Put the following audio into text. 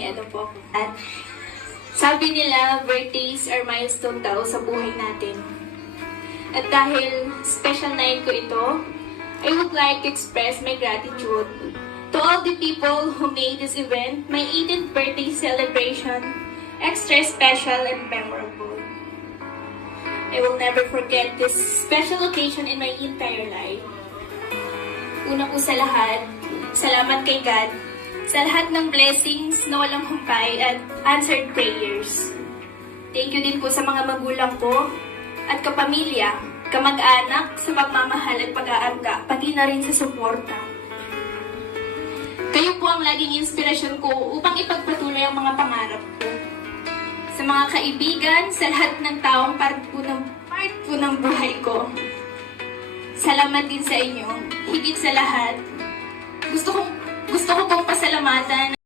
Ano po ako. At sabi nila, birthdays are milestone daw sa buhay natin. At dahil special night ko ito, I would like to express my gratitude to all the people who made this event, my 18th birthday celebration, extra special and memorable. I will never forget this special occasion in my entire life. Una po sa lahat, salamat kay God sa lahat ng blessings na walang humpay at answered prayers. Thank you din po sa mga magulang ko at kapamilya, kamag-anak sa pagmamahal at pag-aangga, pati na rin sa suporta. Kayo po ang laging inspirasyon ko upang ipagpatuloy ang mga pangarap ko. Sa mga kaibigan, sa lahat ng taong part po ng buhay ko. Salamat din sa inyo. Higit sa lahat, gusto ko pong pasalamatan